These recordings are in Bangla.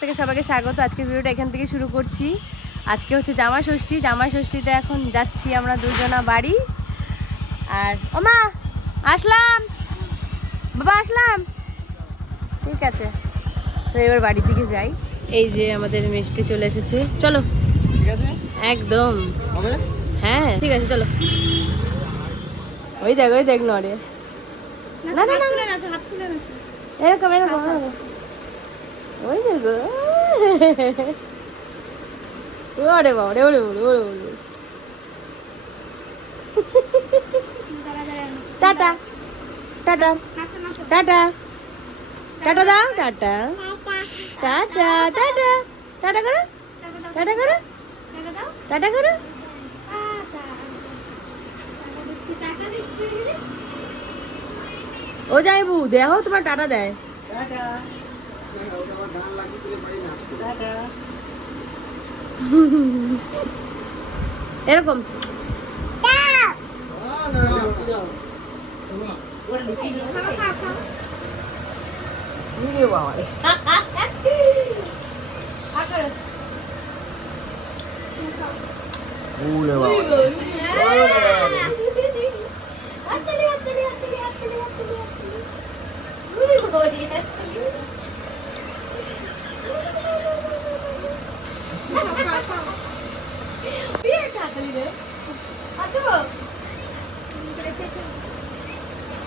থেকে সবাইকে স্বাগত। আজকের ভিডিওটা এখান থেকে শুরু করছি। আজকে হচ্ছে জামাই ষষ্ঠী। জামাই ষষ্ঠীতে এখন যাচ্ছি আমরা দুজনা বাড়ি। আর ওমা আসলাম, বাবা আসলাম, ঠিক আছে। তো এবার বাড়ি থেকে যাই। এই যে আমাদের মিষ্টি চলে এসেছে, চলো। ঠিক আছে একদম হবে। হ্যাঁ ঠিক আছে চলো। ওই দেখ নড়ে, না না না এরকম এরকম ওই দেখো। ওরে বাবা রে, ওরে ওরে ওরে ওরে। টাটা টাটা টাটা টাটা দাও, টাটা টাটা টাটা টাটা করো, টাটা করো, টাটা করো। ও যাইবু দেখো তোমার টাটা দেয়। টাটা। ওটা আমার গান লাগিয়ে দিলে বাড়ি নাচ করে। টাটা। এরকম না লিচি দাও। ওর লিচি দিও কি রে বাবা। ওলে বাবা।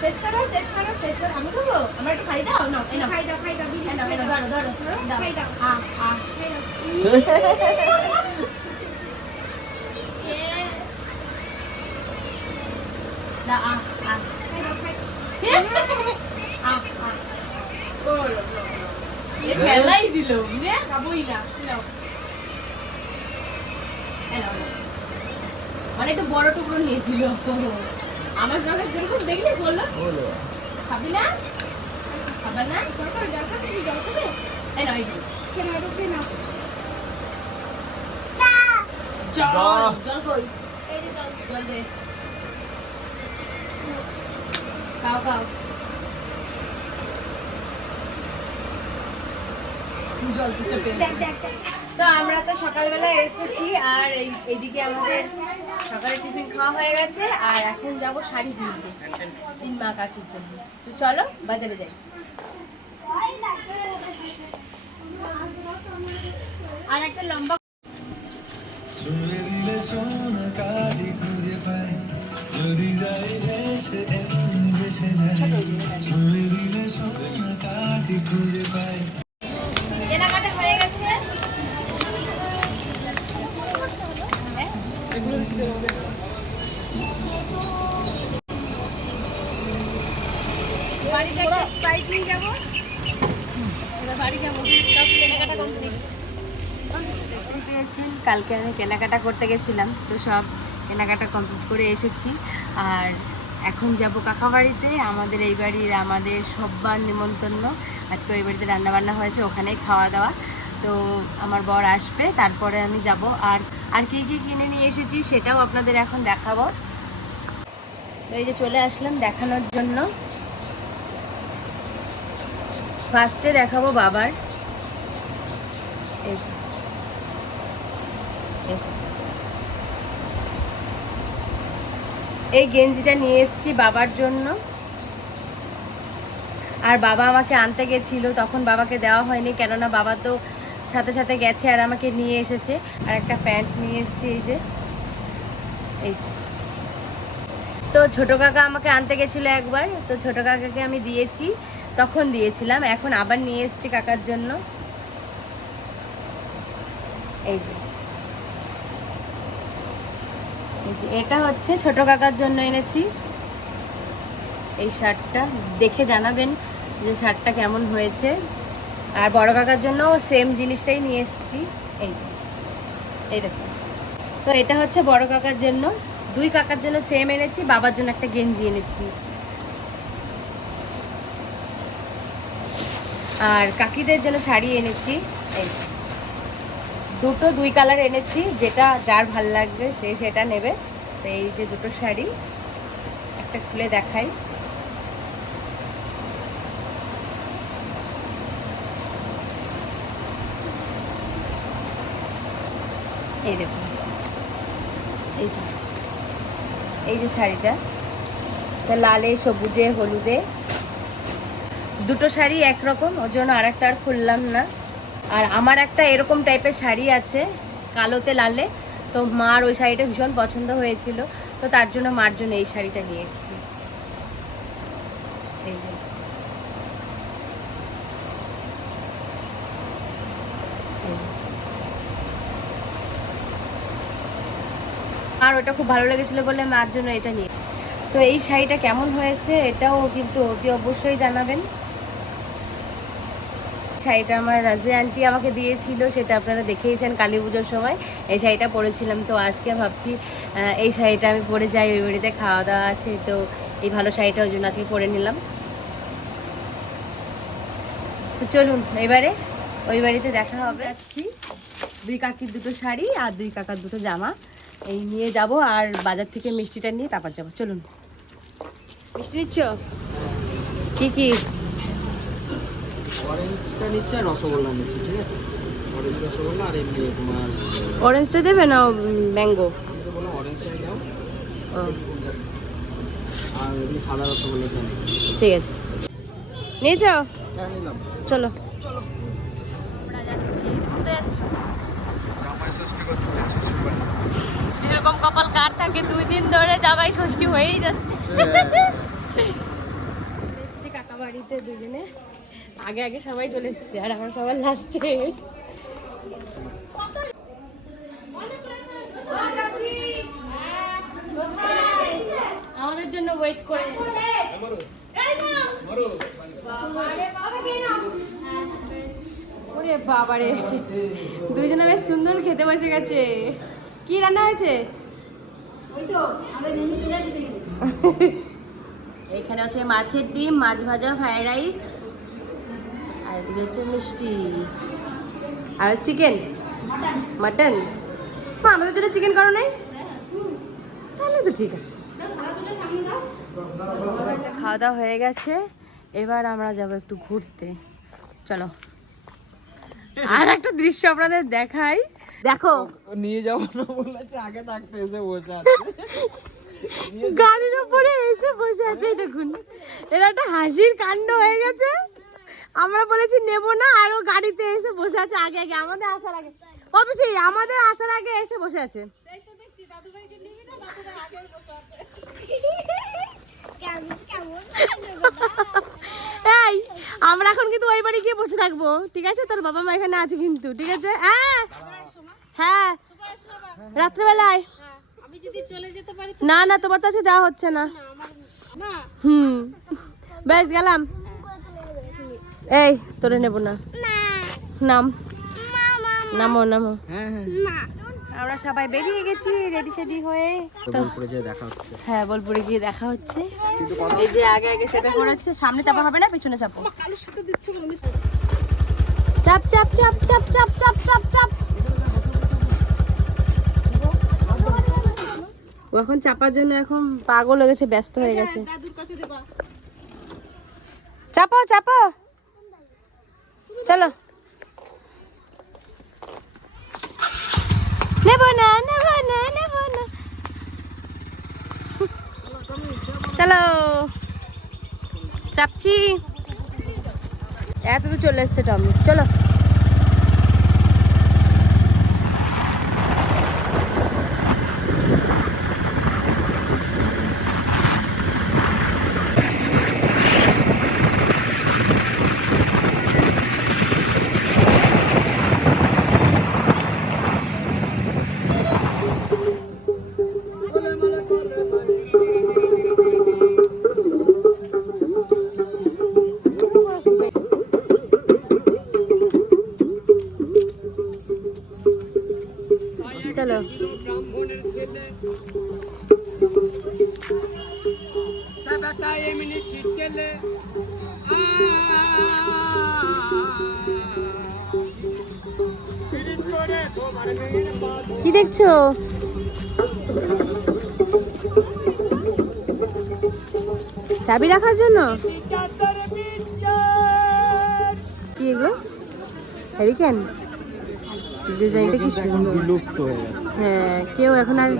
শেষ করো শেষ করো শেষ করো। আমি খাবো, আমার একটু খাই দাও না, খাই দাও খাই দাও, ধরো ধরো খাই দাও। না খেলাই দিল খাবোই না। মানে একটু বড় টুকরো নিয়েছিল আমার সঙ্গে, যেরকম দেখলে বললো খাবি না, খাবার না, জল খাবে। জল কই, জল দে, খাও খাও। তো আমরা তো সকালবেলা এসেছি আর এইদিকে আমাদের সকালে টিফিন খাওয়া হয়ে গেছে। আর এখন যাবো শাড়ি কিনতে তিন মা কাকির জন্য। তো চলো বাজারে যাই। আর একটা লম্বা কেনাকাটা হয়ে গেছে। বাড়িতে একটা স্প্রাইট নিয়ে যাবো, এবার বাড়ি যাবো। সব কেনাকাটা কমপ্লিট পেয়েছেন। কালকে আমি কেনাকাটা করতে গেছিলাম, তো সব কেনাকাটা কমপ্লিট করে এসেছি। আর এখন যাব কাকা বাড়িতে। আমাদের এই বাড়ির আমাদের সববার নিমন্ত্রণ। আজকে ওই বাড়িতে রান্নাবান্না হয়েছে, ওখানেই খাওয়া দাওয়া। তো আমার বর আসবে, তারপরে আমি যাব। আর আর কী কী কিনে নিয়ে এসেছি সেটাও আপনাদের এখন দেখাবো। এই যে চলে আসলাম দেখানোর জন্য। ফার্স্টে দেখাবো বাবার এই যে, এই গেঞ্জিটা নিয়ে এসেছি বাবার জন্য। আর বাবা আমাকে আনতে গেছিল, তখন বাবাকে দেওয়া হয়নি, কেননা বাবা তো সাথে সাথে গেছে আর আমাকে নিয়ে এসেছে। আর একটা প্যান্ট নিয়ে এসেছি এই যে, এই যে। তো ছোটো কাকা আমাকে আনতে গেছিলো একবার, তো ছোটো কাকাকে আমি দিয়েছি, তখন দিয়েছিলাম। এখন আবার নিয়ে এসেছি কাকার জন্য এই যে, এটা হচ্ছে ছোট কাকার জন্য এনেছি এই শার্টটা। দেখে জানাবেন যে শার্টটা কেমন হয়েছে। আর বড় কাকার জন্য সেম জিনিসটাই নিয়ে এসেছি এই যে, এই দেখুন। তো এটা হচ্ছে বড় কাকার জন্য, দুই কাকার জন্য সেম এনেছি। বাবার জন্য একটা গেঞ্জি এনেছি। আর কাকিদের জন্য শাড়ি এনেছি এই দুটো, দুই কালার এনেছি, যেটা যার ভাল লাগবে সে সেটা নেবে। তো এই যে দুটো শাড়ি, একটা খুলে দেখাই। এই দেখুন, এই যে এই যে শাড়িটা, লালে সবুজে হলুদে, দুটো শাড়ি একরকম, ওর জন্য আর একটা আর খুললাম না। আর আমার একটা এরকম টাইপের শাড়ি আছে কালোতে লালে, তো মার ওই শাড়িটা ভীষণ পছন্দ হয়েছিল, তো তার জন্য মার জন্য এই শাড়িটা নিয়ে এসেছি। এই যে আর ওটা খুব ভালো লেগেছিল বলে মার জন্য এটা নিয়ে। তো এই শাড়িটা কেমন হয়েছে এটাও কিন্তু অতি অবশ্যই জানাবেন। শাড়িটা আমার রাজে আন্টি আমাকে দিয়েছিল, সেটা আপনারা দেখেইছেন কালী পুজোর সময় এই শাড়িটা পরেছিলাম। তো আজকে ভাবছি এই শাড়িটা আমি পরে যাই, ওই বাড়িতে খাওয়া দাওয়া আছে, তো এই ভালো শাড়িটা ওই জন্য আজকে পরে নিলাম। তো চলুন এবারে ওই বাড়িতে দেখা হবে। যাচ্ছি, দুই কাকির দুটো শাড়ি আর দুই কাকার দুটো জামা এই নিয়ে যাব, আর বাজার থেকে মিষ্টিটা নিয়ে তারপর যাবো। চলুন। মিষ্টি নিচ্ছ? কি কি? অরেঞ্জটা নিচ্ছে আর রসগোল্লা নিচ্ছে, ঠিক আছে? অরেঞ্জ রসগোল্লা আর এমনি তোমার অরেঞ্জটা দেবে না ম্যাঙ্গো? আমি তো বললাম অরেঞ্জটাই দাও, ও আর এমনি সাদা রসগোল্লাটা নেই। ঠিক আছে, নিয়ে যাও। হ্যাঁ নিলাম। চলো চলো, আমরা যাচ্ছি। কোথায় যাচ্ছ? জামাই ষষ্ঠী করতে ষষ্ঠী বাড়ি। এরকম কপাল কার থাকে, 2 দিন ধরে জামাই ষষ্ঠী হয়েই যাচ্ছে। এসেছি কাকা বাড়িতে দুজনে, আগে আগে সবাই চলে এসেছে আর আমরা সবার লাস্টে। আমাদের জন্য ওয়েট করে। ওরে বাবারে, দুইজনে বেশ সুন্দর খেতে বসে গেছে। কি রান্না হয়েছে? এখানে হচ্ছে মাছের ডিম, মাছ ভাজা, ফ্রাইড রাইস, আর এদিকে হচ্ছে মিষ্টি আর চিকেন, মাটন। আমাদের জন্য চিকেন করো নাই? তাহলে তো ঠিক আছে। খাওয়া দাওয়া হয়ে গেছে, এবার আমরা যাব একটু ঘুরতে। চলো, আর একটা দৃশ্য আপনাদের দেখাই। দেখো, নিয়ে যাবো না বলেছে, আগে থাকতে এসে বসে আছে। গাড়ির উপরে এসে বসে আছে, দেখুন এটা একটা হাসির কাণ্ড হয়ে গেছে। আমরা বলেছি নেব না, আর ও গাড়িতে এসে বসে আছে আগে আগে, আমাদের আসার আগে। অবশ্যই আমাদের আসার আগে এসে বসে আছে। এই আমরা এখন কিন্তু ওই বাড়ি গিয়ে বসে থাকবো, ঠিক আছে? তোর বাবা মা এখানে আছে কিন্তু, ঠিক আছে? হ্যাঁ হ্যাঁ, রাত্রেবেলায়। আমি যদি চলে যেতে পারি না না, তোমার তো আজকে যাওয়া হচ্ছে না। হুম, বেশ গেলাম। এই তোরে নেব না, নাম নামো নামো। হ্যাঁ হ্যাঁ, আমরা সবাই বেরিয়ে গেছি রেডি সেডি হয়ে। তো বোলপুরে যেয়ে দেখা হচ্ছে। হ্যাঁ, বোলপুরে গিয়ে দেখা হচ্ছে। কিন্তু এই যে আগে আগে চেপে পড়েছে, সামনে চাপা হবে না, পিছনে চাপো। চাপ চাপ চাপ চাপ চাপ চাপ চাপ চাপ। ও এখন চাপার জন্য এখন পাগল হয়ে গেছে, ব্যস্ত হয়ে গেছে। চাপো চাপো, চলো। নেব না নেব না নেব না, চলো চাপছি। এত তো চলে এসছে টমি, চলো। চলো ব্রাহ্মণের ছেলে সাদাটা এমনি ছিটকেলে কি দেখছো? চাবি রাখার জন্য কি এগুলো? হ্যারিকেন? ডিজাইনটা কি সুন্দর। বিলুপ্ত হয়ে গেছে। হ্যাঁ, কেউ এখন আর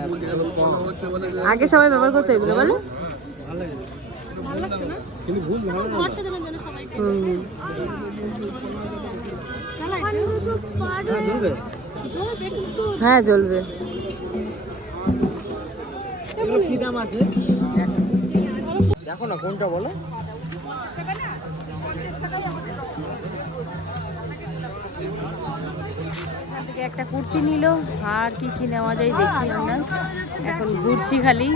আগে সবাই ব্যবহার করতো এগুলো, বলো? কিন্তু খুব ভালো না। হুম। হ্যাঁ, জ্বলবে। হ্যাঁ, জ্বলবে। এগুলো কি দাম আছে? দেখো না কোনটা বলো। এখান থেকে একটা কুর্তি নিল, আর কি কি নেওয়া যায় দেখি আমরা। এখন ঘুরছি খালি।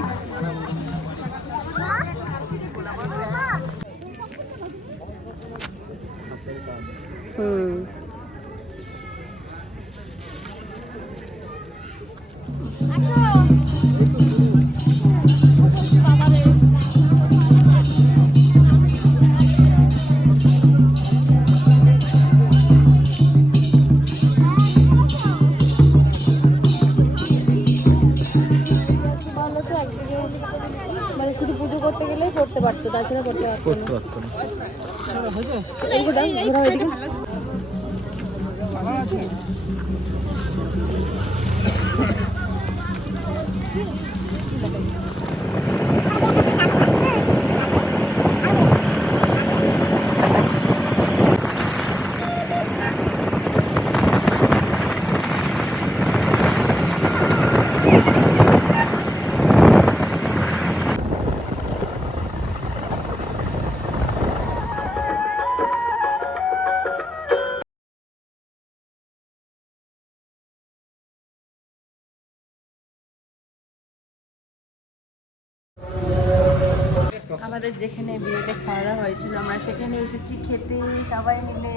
হুম। মানে শুধু পুজো করতে গেলে করতে পারতো, তাছাড়া করতে পারতো না। করতে পারতো না। এইগুলো ঘোরাও এদিকে। আমাদের যেখানে বিয়েতে খাওয়া দাওয়া হয়েছিল, আমরা সেখানে এসেছি খেতে সবাই মিলে।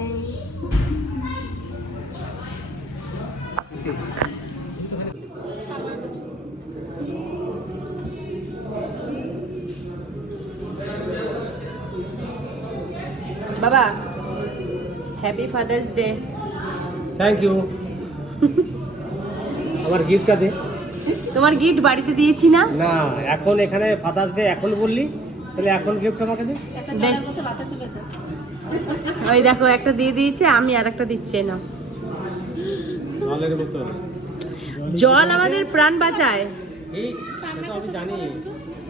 বাবা, happy father's day. Thank you. আমার গিফটটা দে। তোমার গিফট বাড়িতে দিয়েছি না? না, এখন এখানে ফাদার্স ডে এখন বললি, তাহলে এখন গিফট আমাকে দে। বেশ, ওই দেখো একটা দিয়ে দিয়েছে, আমি আর একটা দিচ্ছি না। জলের বোতল। জল আমাদের প্রাণ বাঁচায়। এই সেটা আমি জানি,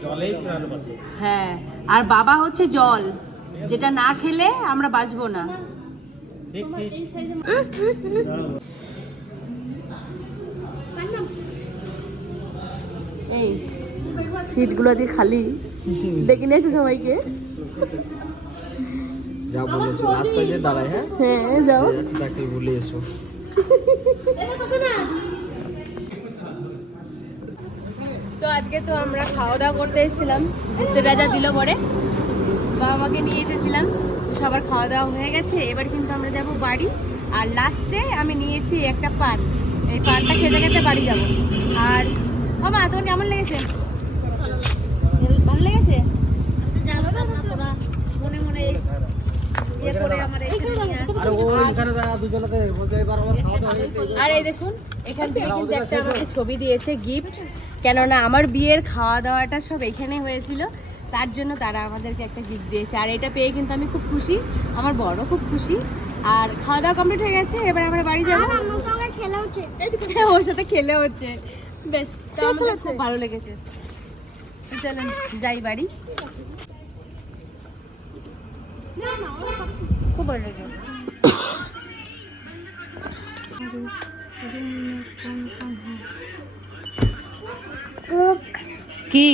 জলেই প্রাণ বাঁচে। হ্যাঁ, আর বাবা হচ্ছে জল, যেটা না খেলে আমরা বাঁচবো না। ঠিক ঠিক। এই সিটগুলো আজকে খালি, ডেকে নিয়েছে সবাইকে। যা বলেছো রাস্তায় যে দাঁড়ায়। হ্যাঁ হ্যাঁ, যাও। তাকে বলে এসো। তো আজকে তো আমরা খাওয়া দাওয়া করতে এসেছিলাম, ঘুরতে রাজা দিল পরে বাবা মাকে নিয়ে এসেছিলাম। তো সবার খাওয়া দাওয়া হয়ে গেছে, এবার কিন্তু আমরা যাব বাড়ি। আর লাস্টে আমি নিয়েছি একটা পান, এই পানটা খেতে খেতে বাড়ি যাব। আর বাবা, তোর কেমন লেগেছে? ভালো লেগেছে? মনে মনে আর এই দেখুন, এখান থেকে কিন্তু একটা আমাকে ছবি দিয়েছে গিফট, কেননা আমার বিয়ের খাওয়া দাওয়াটা সব এখানে হয়েছিল, তার জন্য তারা আমাদেরকে একটা গিফট দিয়েছে। আর এটা পেয়ে কিন্তু আমি খুব খুশি, আমার বড় খুব খুশি। আর খাওয়া দাওয়া কমপ্লিট হয়ে গেছে, এবার আমরা বাড়ি যাবো। ওর সাথে খেলে হচ্ছে, বেশ, তো আমাদের খুব ভালো লেগেছে। চলেন যাই বাড়ি। খুব ভালো লেগেছে। কি